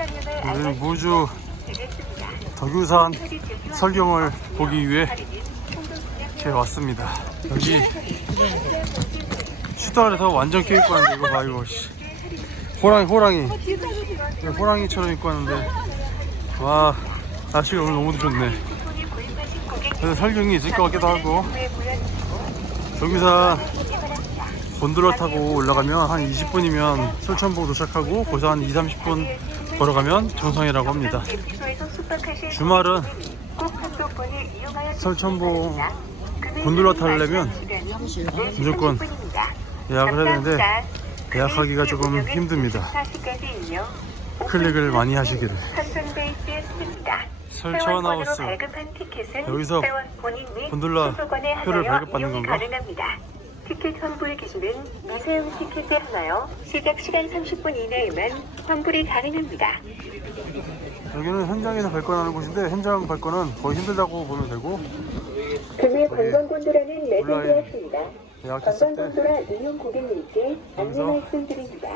오늘은 무주 덕유산 설경을 보기 위해 이렇게 왔습니다. 여기 슈터에서 완전 깨 입고 왔는데 이거 봐 이거. 씨. 호랑이 호랑이. 네, 호랑이처럼 입고 왔는데. 와 날씨가 오늘 너무 좋네. 그래서 설경이 있을 것 같기도 하고. 덕유산 곤돌라 타고 올라가면 한 20분이면 설천봉 도착하고 거기서 한 2, 30분 걸어가면 정상이라고 합니다. 주말은 설천봉 곤돌라 타려면 무조건 예약을 해야 되는데 예약하기가 조금 힘듭니다. 클릭을 많이 하시기를. 설천하우스 여기서 곤돌라 표를 발급받는 건가? 티켓 환불 기준은 미세움 티켓에 하나요. 시작 시간 30분 이내에만 환불이 가능합니다. 여기는 현장에서 발권하는 곳인데 현장 발권은 거의 힘들다고 보면 되고 금일 관광곤도라는 때 관광곤도라 이용 고객님께 안내 말씀드립니다.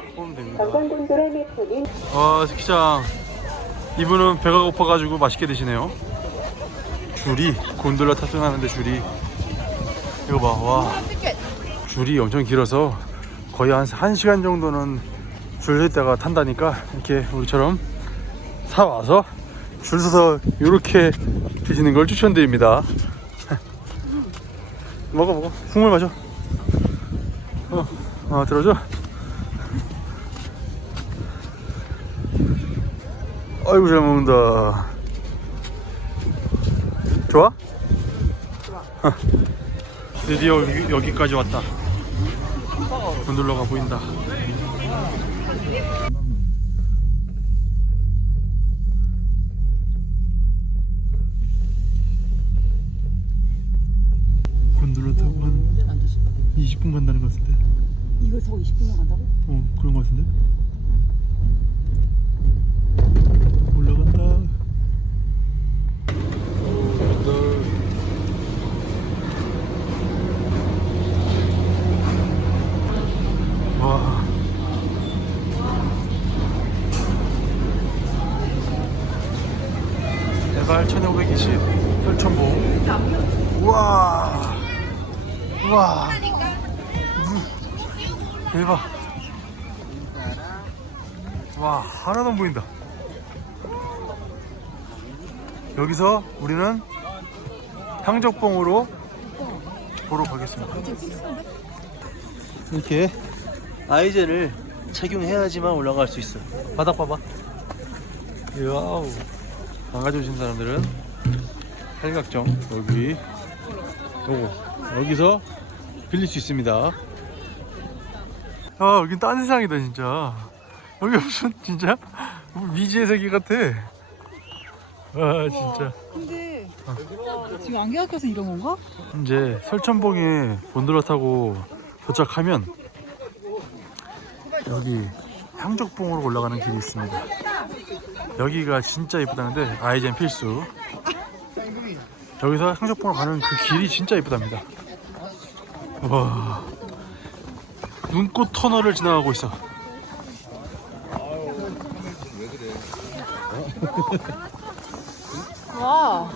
관광곤도라 매표는 와 스키장. 이분은 배가 고파가지고 맛있게 드시네요. 줄이 곤돌라 탑승하는데 줄이. 이거 봐 와 줄이 엄청 길어서 거의 한 1시간 정도는 줄서 있다가 탄다니까 이렇게 우리처럼 사와서 줄 서서 이렇게 드시는 걸 추천드립니다 먹어 먹어 국물 마셔 어, 어 들어줘 아이고 잘 먹는다. 좋아? 좋아. 드디어 여기, 여기까지 왔다. 곤돌라가 보인다. 곤돌라 타고 한 20분 간다는 것 같은데. 이걸 더 20분만 간다고? 어 그런 것 같은데. 올라간다. 와. 해발 1520 혈천봉. 우와. 우와. 물. 대박. 와 하나도 안 보인다. 여기서 우리는 향적봉으로 보러 가겠습니다. 이렇게 아이젠을 착용해야지만 올라갈 수 있어 바닥 봐봐. 와우 망가져오신 사람들은 팔각정 여기 요거. 여기서 빌릴 수 있습니다. 아 여긴 딴 세상이다 진짜. 여기 무슨 진짜? 미지의 세계 같아. 아 진짜. 근데 지금 안개 껴서 이런 건가? 이제 설천봉에 곤돌라 타고 도착하면 여기 향적봉으로 올라가는 길이 있습니다. 여기가 진짜 이쁘다는데 아이젠 필수. 여기서 향적봉으로 가는 그 길이 진짜 이쁘답니다. 와 눈꽃 터널을 지나가고 있어. 와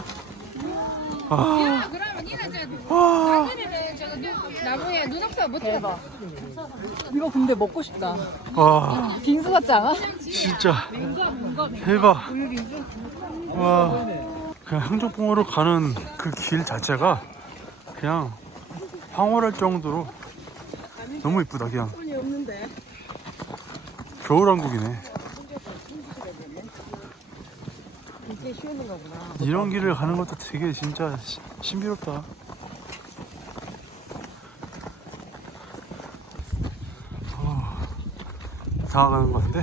그러면 니는 저 나무에 눈옥사 못 해봐. 이거 근데 먹고 싶다 와 빙수 같지 않아? 진짜 대박. 와 그냥 향적봉으로 가는 그 길 자체가 그냥 황홀할 정도로 너무 이쁘다 그냥. 겨울왕국이네. 이런 길을 가는 것도 되게 진짜 시- 신비롭다. 다 가는 것 같은데?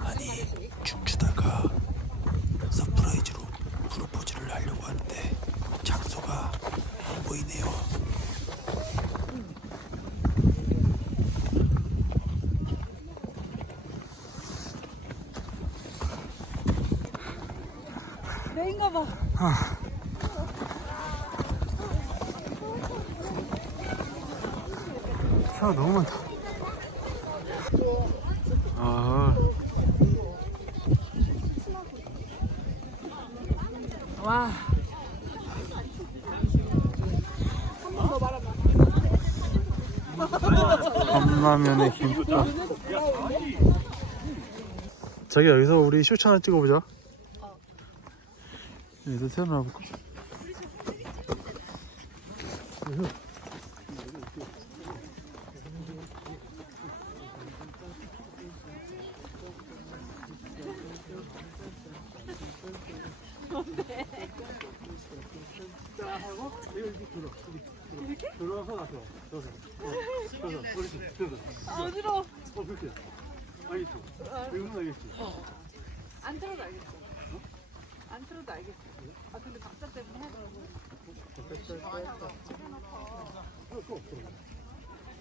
아니 춤추다가 서프라이즈로 프로포즈를 하려고 하는데 장소가 안 보이네요. 내인가 봐 차가 너무 많다. 아. 와. 컵라면에 김밥. 자기 여기서 우리 쇼츠 하나 찍어보자. 여기서 태어나볼까? 어. 아 때문에 하더라고.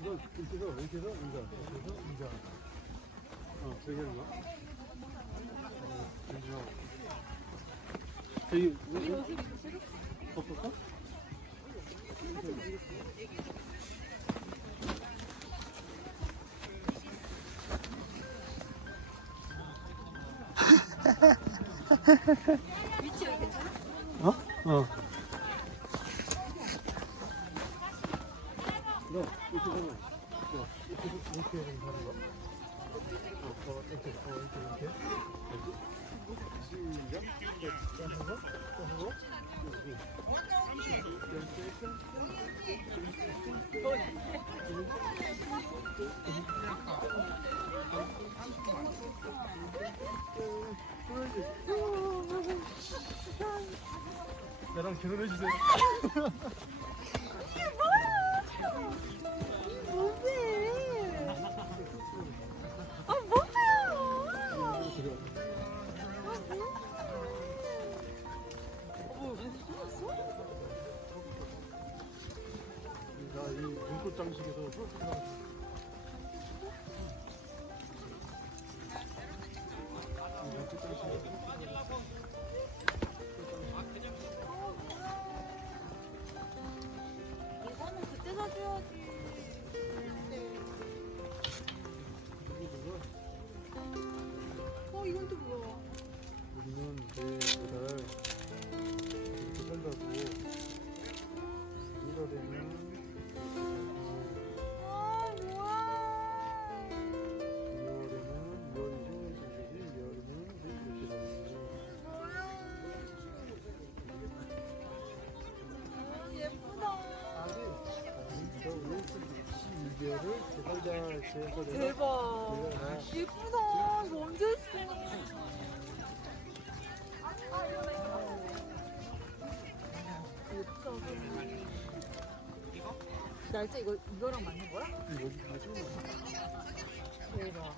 이거 이렇게 이렇게 해서 인자 인자 어 저기 하는 거야 어, 저기 덮을까? 어? 어. 너 이렇게 어, 이렇게 이렇게 하는 어, 여기. 나랑 결혼해주세요. 나이 눈꽃 장식에서 12개월을 이렇게 살자 이렇게 해서 내가 대박. 내가 예쁘다. 이거 언제 했어? 예쁘다. 날짜 이거 이거랑 맞는 거야? 여기 다 찍어놔 대박.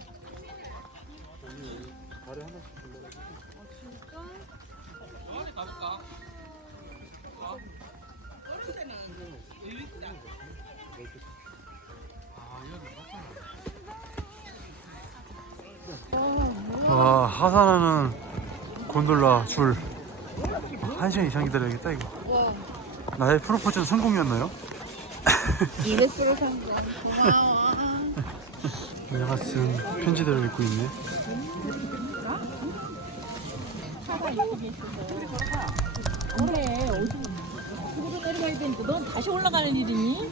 여기 여기 발에 하나씩 둘러가지고 아 진짜? 와 하산하는 곤돌라 줄 1시간 이상 기다려야겠다 이거 나의 프로포즈는 성공이었나요? 이베스로 산 거. 내가 쓴 편지들을 읽고 있네 그래 어디 그러고 내려가야 되니까 넌 다시 올라가는 일이니?